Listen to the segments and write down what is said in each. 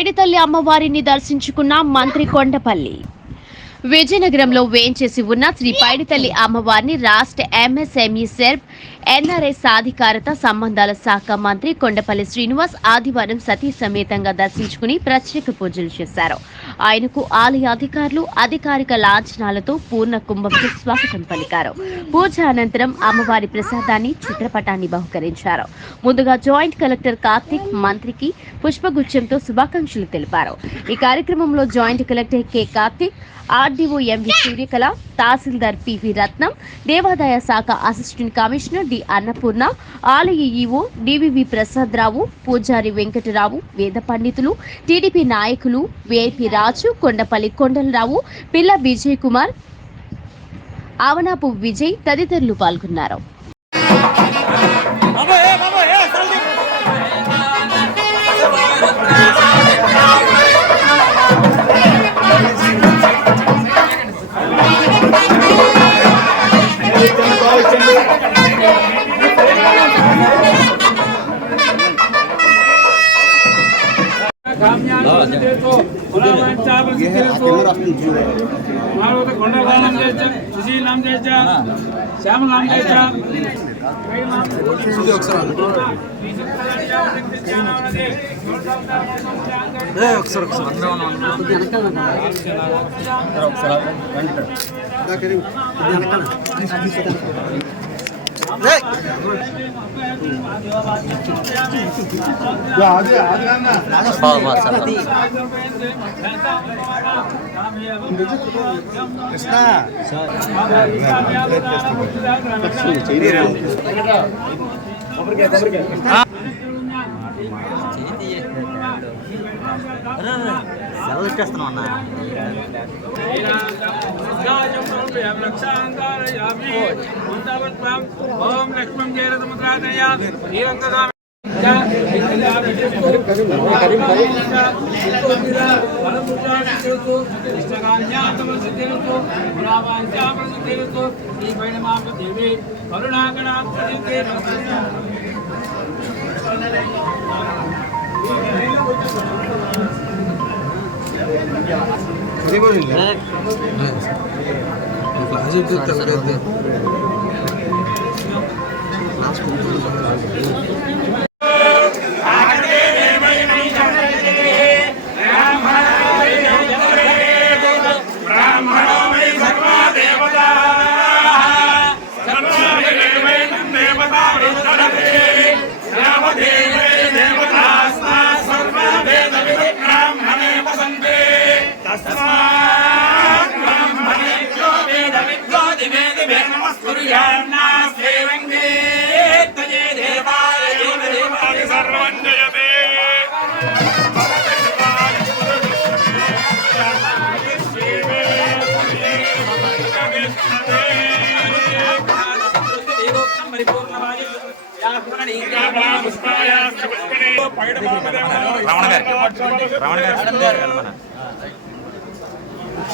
పైడితల్లి అమ్మవారిని దర్శించుకున్న మంత్రి కొండపల్లి. విజయనగరంలో వేంచేసి ఉన్న శ్రీ పైడితల్లి అమ్మవారిని రాష్ట్ర ఎంఎస్ఎంఈ సెర్ప్ ఎన్ఆర్ఐ సాధికారత సంబంధాల శాఖ మంత్రి కొండపల్లి శ్రీనివాస్ ఆదివారం సతీ సమేతంగా దర్శించుకుని ప్రత్యేక పూజలు చేశారు. ఆయనకు ఆలయ అధికారులు అధికారిక లాంఛనాలతో పూర్ణ కుంభంతో స్వాగతం పలికారు. పూజ అనంతరం అమ్మవారి ప్రసాదాన్ని చిత్రపటాన్ని బహుకరించారు. ముందుగా జాయింట్ కలెక్టర్ కార్తిక్ మంత్రికి పుష్పగుచ్చంతో శుభాకాంక్షలు తెలిపారు. ఈ కార్యక్రమంలో joint collector K Karthik, RDO MV Suryakala, tahsildar PV Ratnam, దేవాదాయ శాఖ అసిస్టెంట్ కమిషనర్ డి అన్నపూర్ణ, ఆలయ ఈవో డివివి ప్రసాదరావు, పూజారి వెంకటరావు, వేద పండితులు, టీడీపీ నాయకులు విఐపి రాజు, కొండపల్లి కొండలరావు, పిల్ల విజయ్ కుమార్, ఆవనాపు విజయ్ తదితరులు పాల్గొన్నారు.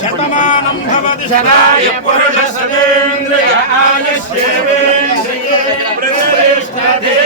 శతమానం భవతి శతాయ పురుష సతేంద్రియ ఆయుష్యేవేంద్రియే ప్రతిష్టతే.